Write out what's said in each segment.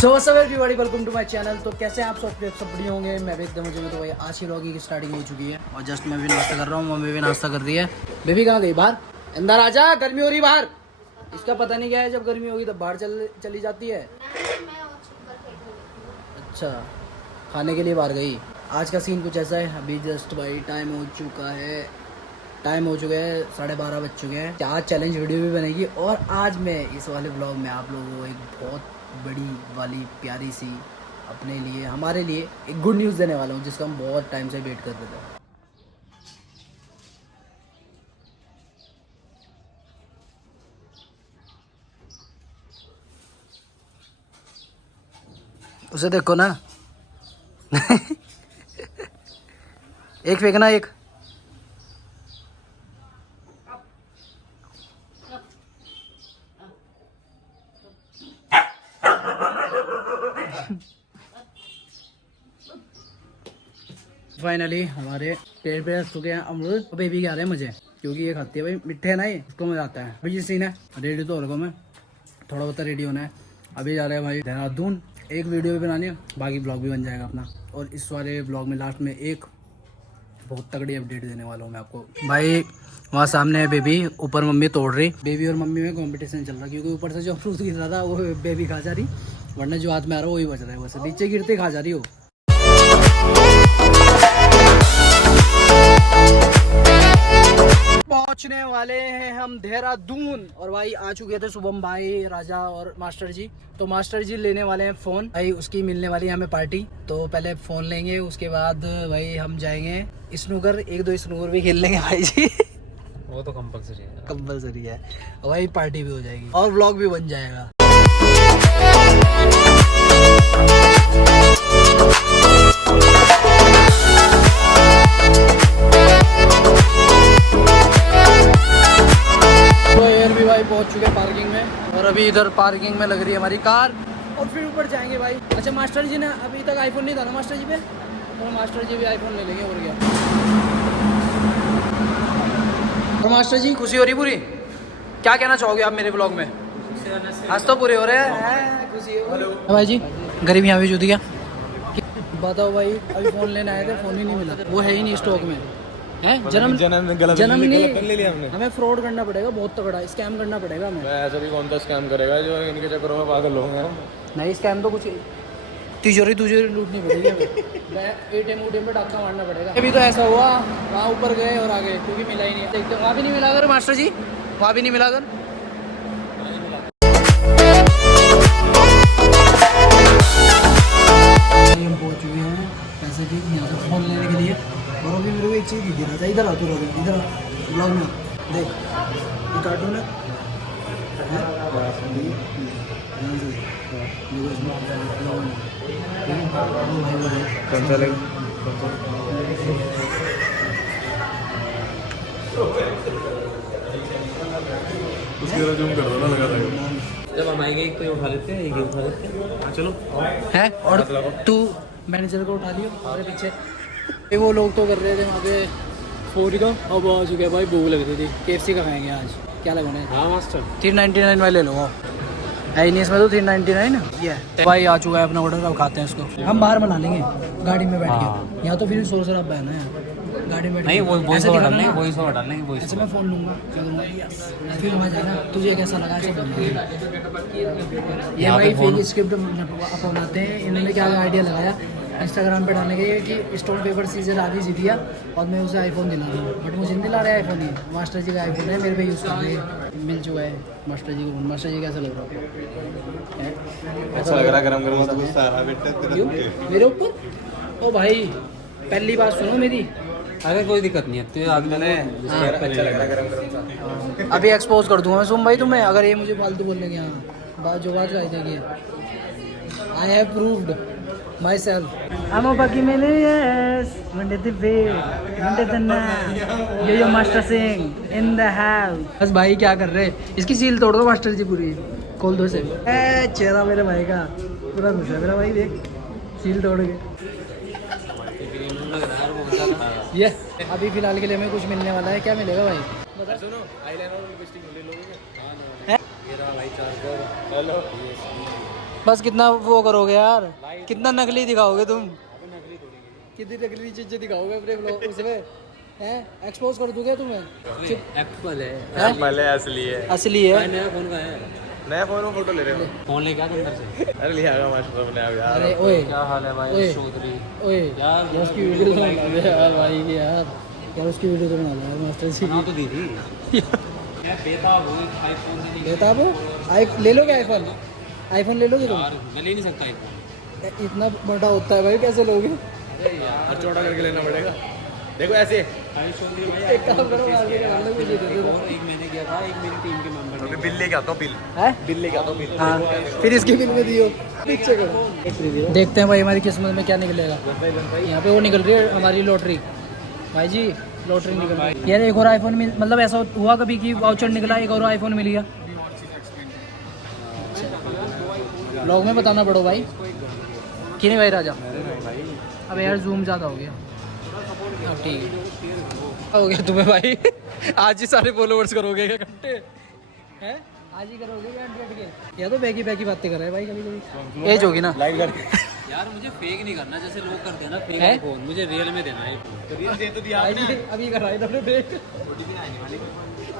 So everybody welcome to my channel. तो कैसे हैं आप सब बढ़िया होंगे। मैं भी एकदम मजे में। तो भाई आज की व्लॉग की स्टार्टिंग हो चुकी है और जस्ट मैं भी नाश्ता कर रहा हूँ। मम्मी भी नाश्ता कर रही है। बेबी कहाँ गई? बाहर। अंदर आ जा, गर्मी हो रही बाहर। इसका पता नहीं क्या है, जब गर्मी होगी तब बाहर चली जाती है। अच्छा, खाने के लिए बाहर गई। आज का सीन कुछ ऐसा है। अभी जस्ट भाई टाइम हो चुका है 12:30 बज चुके हैं। आज चैलेंज वीडियो भी बनेगी और आज मैं इस वाले व्लॉग में आप लोगों को एक बहुत बड़ी वाली प्यारी सी अपने लिए हमारे लिए एक गुड न्यूज़ देने वाला हूँ, जिसका हम बहुत टाइम से वेट कर रहे थे। उसे देखो ना। एक फेंकना एक। फाइनली हमारे पेड़ पे रख चुके हैं अमरूद। बेबी के आ रहे हैं मुझे, क्योंकि ये खाती है भाई, मिठे है ना ये, इसको मजा आता है। अभी ये सीन है, रेडी तो हो रहा हूँ मैं, थोड़ा बहुत रेडी होना है। अभी जा रहे हैं भाई देहरादून। एक वीडियो भी बनानी है, बाकी ब्लॉग भी बन जाएगा अपना। और इस वाले ब्लॉग में लास्ट में एक बहुत तगड़ी अपडेट देने वाला हूँ मैं आपको। भाई वहाँ सामने है बेबी, ऊपर मम्मी तोड़ रही। बेबी और मम्मी में कंपटीशन चल रहा, क्योंकि ऊपर से जो अमरूद गिर रहा था वो बेबी खा जा रही, वरना जो हाथ में आ रहा है वही बच रहा है। बस नीचे गिरते खा जा रही हो। पहुंचने वाले हैं हम देहरादून। और भाई आ चुके थे शुभम भाई, राजा और मास्टर जी। तो मास्टर जी लेने वाले हैं फोन भाई, उसकी मिलने वाली है हमें पार्टी। तो पहले फोन लेंगे, उसके बाद भाई हम जाएंगे स्नूकर, 1-2 स्नूकर भी खेल लेंगे भाई जी। वो तो कंपलसरी है। और भाई पार्टी भी हो जाएगी और व्लॉग भी बन जाएगा। पहुंच चुके हैं पार्किंग में, और अभी इधर पार्किंग में लग रही है हमारी कार, और फिर ऊपर जाएंगे भाई। अच्छा, मास्टर जी ने अभी तक आईफोन नहीं था ना मास्टर जी पे, तो मास्टर जी भी आईफोन ले लेंगे। और क्या, और मास्टर जी खुशी हो रही पूरी? क्या कहना चाहोगे आप मेरे ब्लॉग में? आज तो पूरे हो रहे हैं, खुशी हो भाई जी। गरीब यहाँ भी जुट गया। बताओ भाई, अभी फ़ोन लेने आए थे, फ़ोन ही नहीं मिला, वो है ही नहीं स्टॉक में है। जन्म नहीं ले लिया हमने। हमें फ्रॉड करना पड़ेगा, बहुत तगड़ा स्कैम करना पड़ेगा हमें। ऐसा भी कौन सा स्कैम करेगा जो इनके चक्करों में पागल लोग हैं। नहीं, स्कैम तो कुछ तिजोरी लूटनी पड़ेगी हमें। ATM पे डाका मारना पड़ेगा। अभी तो ऐसा हुआ, वहाँ ऊपर गए और आ गए, क्योंकि मिला ही नहीं। देखते वहाँ भी नहीं मिला कर मास्टर जी, वहाँ भी नहीं मिला कर। हम पहुँच चुके हैं पैसे की यहाँ से फ़ोन लेने के लिए। और अभी मेरे को एक चीज़ दिख रहा था, इधर आ तू, इधर ब्लॉग में देख, ये कार्टून है। जूम कर दो ना, लगा देगा। जब हम आएंगे एक तो उठा लेते हैं, एक उठा लेते हैं। चलो है, और तू मैनेजर को उठा लियो हमारे पीछे। वो लोग तो कर रहे थे वहाँ पे फोन का। अब आ चुके भाई, भूख लग रही थी। KFC का खाएंगे आज। क्या लगाना है? हाँ मास्टर, 399 वाले लो है नहीं इसमें तो 399 ये भाई आ चुका है अपना ऑर्डर। अब खाते हैं इसको। हम बाहर बना लेंगे गाड़ी में बैठ के, यहाँ तो फिर शोर शराबा है ना गाड़ी में बैठ के। ऐसे मैं फ़ोन लूँगा, क्या करूँगा, फिर वहाँ जाना। तुझे कैसा लगा ऐसे बोलना। ये भाई फेक स्क्रिप्ट अपनाते हैं। इन्होंने क्या आइडिया लगाया इंस्टाग्राम पे डालने के कि स्टोन पेपर सीजर आदि जी दिया और मैं उसे आईफोन दिला दूँ, बट मुझे नहीं दिला रहा है आईफोन। ही मास्टर जी का आईफोन है, मेरे पे यूज़ कर रहे हैं, मिल चुका है मास्टर जी को। मास्टर जी कैसा लग रहा है? अच्छा लग रहा है, गरम गरम मस्त गुस्सा आ रहा है बेटा मेरे ऊपर। ओ भाई, पहली बात सुनो मेरी। अरे कोई दिक्कत नहीं है, तो आज मैंने अच्छा लग रहा है गरम गरम। अभी एक्सपोज कर दूंगा मैं सुन भाई तुम्हें, अगर ये मुझे फालतू बोलने के। यहाँ बात जो बात आई थी, I have proved my self. I'm a fucking millionaires. Monday the way, Monday the night. Yo master Singh in the house. बस भाई क्या कर रहे? इसकी सील तोड़ दो मास्टर जी पूरी, खोल दो इसे। चेहरा मेरे भाई का पूरा खुश है मेरा भाई, देख सील तोड़ के। ये अभी फिलहाल के लिए हमें कुछ मिलने वाला है। क्या मिलेगा भाई? सुनो, आईलाइनर और लिपस्टिक ले लोगे? बस कितना वो करोगे यार, कितना नकली दिखाओगे तुम, कितनी नकली चीजें दिखाओगे अपने ब्लॉग उसमें हैं, एक्सपोज कर दूंगा तुम्हें। एप्पल है, पहले असली है। असली है। नया फोन का है, नया फोन में फोटो ले रहे हो? फोन लेके आ अंदर से। अरे लिया होगा मास्टर ने अब यार। अरे ओए क्या हाल है भाई ओए चौधरी? ओए यार यार उसकी वीडियो तो बना दे यार भाई की यार, यार उसकी वीडियो तो बना दे यार मास्टर जी बना की। तो दी थी। क्या बेताब हो आईफोन से नहीं बेताब हो? ले लोगे आईफोन? आईफोन ले लोगे तुम? यार, मैं ले नहीं सकता आईफोन। इतना बड़ा होता है भाई, कैसे लोगे? अरे यार और चौड़ा करके लेना पड़ेगा। देखो ऐसे भाई चौधरी भाई एक काम करो, मार के डाल दो मुझे दे दो। और एक मैंने किया था, एक मेरी टीम के मेंबर अभी ने बिल लेके आता हूँ। बिल हैं? बिल लेके आता हूँ। बिल हाँ, फिर इसके बिल में दियो, पीछे करो। देखते हैं भाई हमारी किस्मत में क्या निकलेगा। यहाँ पे वो निकल रही है हमारी लॉटरी, भाई जी लॉटरी निकल रही है। यार एक और आईफोन मिल, मतलब ऐसा हुआ कभी कि वाउचर निकला, एक और आईफोन मिल गया? ब्लॉग में बताना पड़ो भाई कि नहीं भाई राजा? अब यार जूम ज़्यादा हो गया। अब ठीक है, हो गया तुम्हें भाई। आज ही सारे फॉलोवर्स करोगे क्या इकट्ठे हैं? आज ही करोगे या हट के? या तो बैकी बैकी बातें कर रहे हैं भाई कभी कभी। एज होगी ना। लाइक करके यार मुझे फेक नहीं करना जैसे लोग करते हैं ना, फेक है? आईफोन मुझे रियल में देना है फोन। तो रियल दे तो दिया भाई जी अभी कराया इन्होंने फेक,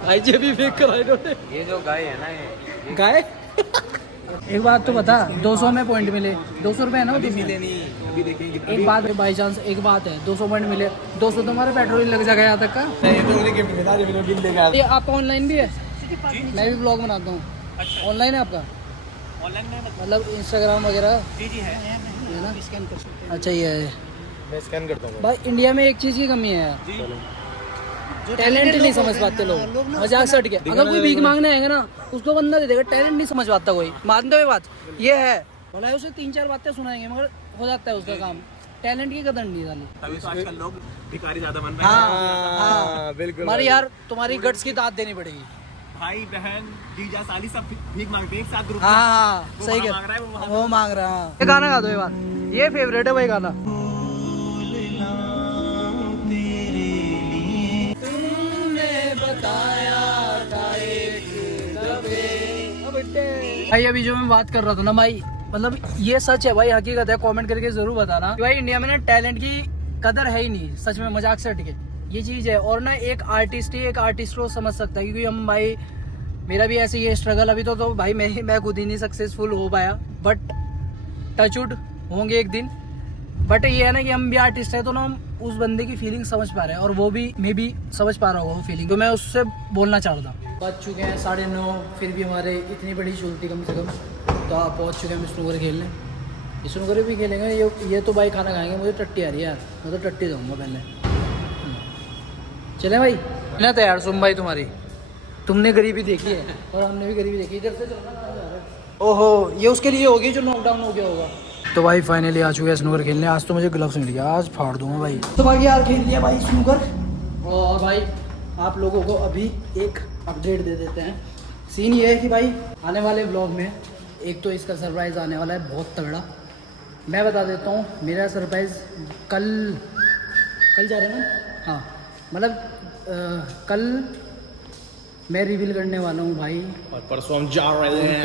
भाई जी अभी फेक कराया इन्होंने। ये जो गाय है ना ये गाय एक बात तो बता, 200 में पॉइंट मिले, 200 रुपये है ना? अभी मिले नहीं, अभी देखेंगे। एक बात बाई चांस, एक बात है 200 पॉइंट मिले, 200 तुम्हारे पेट्रोल ही लग जाएगा यहाँ तक का। ये तो मुझे गिफ्ट मिला, जो बिल लेके आया। ये आपका ऑनलाइन भी है? मैं भी ब्लॉग बनाता हूँ। ऑनलाइन है आपका? ऑनलाइन में मतलब इंस्टाग्राम वगैरह जी जी है है ना? स्कैन कर सकते हैं। अच्छा ये है मैं स्कैन करता हूँ। भाई। इंडिया में एक चीज़ की कमी है यार, टैलेंट ही नहीं समझ पाते लोग। मजाक से हट के अगर कोई भीख मांगने आएगा ना उसको बंदा दे देगा, टैलेंट नहीं समझ पाता कोई। मानते हुए बात ये है, बोला उसे 3-4 बातें सुनाएंगे मगर हो जाता है उसका काम। टैलेंट की कदर नहीं डाली। तभी तो आजकल लोग भिखारी ज्यादा बन रहे हैं। हाँ बिल्कुल। हमारी यार तुम्हारी गट्स की दाद देनी पड़ेगी। भाई बहन जीजा साली सब भीख मांगते हैं एक साथ ग्रुप में। हाँ सही वहाँ मांग रहा है, वो कह, वो मांग रहा है। ये गाना गा दो ये बार, ये फेवरेट है भाई गाना। भाई अभी जो मैं बात कर रहा था ना भाई, मतलब ये सच है भाई, हकीकत है। कमेंट करके जरूर बताना भाई, इंडिया में ना टैलेंट की कदर है ही नहीं, सच में मजाक से हटके ये चीज़ है। और ना एक आर्टिस्ट ही एक आर्टिस्ट को समझ सकता है, क्योंकि हम भाई, मेरा भी ऐसे ये स्ट्रगल अभी तो भाई मैं खुद ही नहीं सक्सेसफुल हो पाया, बट टचवुड होंगे एक दिन। बट ये है ना कि हम भी आर्टिस्ट है तो ना हम उस बंदे की फीलिंग समझ पा रहे हैं, और वो भी मे भी समझ पा रहा होगा वो फीलिंग, तो मैं उससे बोलना चाहता हूँ। बज चुके हैं 9:30, फिर भी हमारे इतनी बड़ी चुलती कम से कम, तो आप पहुँच चुके हैं स्नूकर खेलने। स्नूकर भी खेलेंगे, ये तो भाई खाना खाएंगे। मुझे टट्टी आ रही है यार, मैं तो टट्टी दूँगा पहले। चले भाई ना तैयार सुन भाई, तुम्हारी तुमने गरीबी देखी है और हमने भी गरीबी देखी। इधर से चलना। ओहो ये उसके लिए होगी जो नॉकडाउन हो गया होगा। तो भाई फाइनली आ चुके हैं स्नूकर खेलने। आज तो मुझे ग्लव्स मिल गया, आज फाड़ दूंगा भाई। तो बाकी यार खेल लिया भाई स्नूकर। और भाई आप लोगों को अभी एक अपडेट दे देते हैं। सीन ये है कि भाई आने वाले ब्लॉग में एक तो इसका सरप्राइज़ आने वाला है बहुत तगड़ा। मैं बता देता हूँ, मेरा सरप्राइज़ कल जा रहे हैं ना? हाँ मतलब कल मैं रिवील करने वाला हूँ भाई। और परसों हम जा रहे हैं।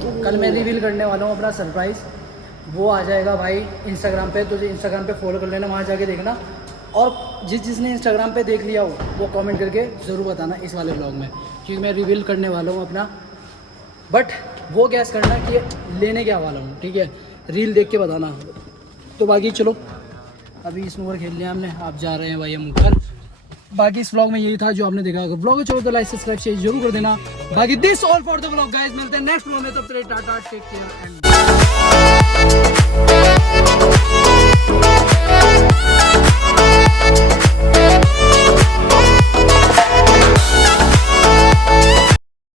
तो कल मैं रिवील करने वाला हूँ अपना सरप्राइज़। वो आ जाएगा भाई इंस्टाग्राम पे, तो इंस्टाग्राम पे फॉलो कर लेना, वहाँ जाके देखना। और जिसने इंस्टाग्राम पे देख लिया हो वो कमेंट करके ज़रूर बताना इस वाले ब्लॉग में, क्योंकि मैं रिवील करने वाला हूँ अपना। बट वो गैस करना कि लेने क्या वाला हूँ, ठीक है? रील देख के बताना। तो बाकी चलो अभी स्नूकर खेल लिया हमने, आप जा रहे हैं भाई हम घर। बाकी इस व्लॉग में यही था जो आपने देखा होगा। व्लॉग को चलो तो लाइक सब्सक्राइब शेयर जरूर कर देना। बाकी this all for the vlog guys, मिलते हैं नेक्स्ट व्लॉग में, तब तक टाटा, टेक केयर एंड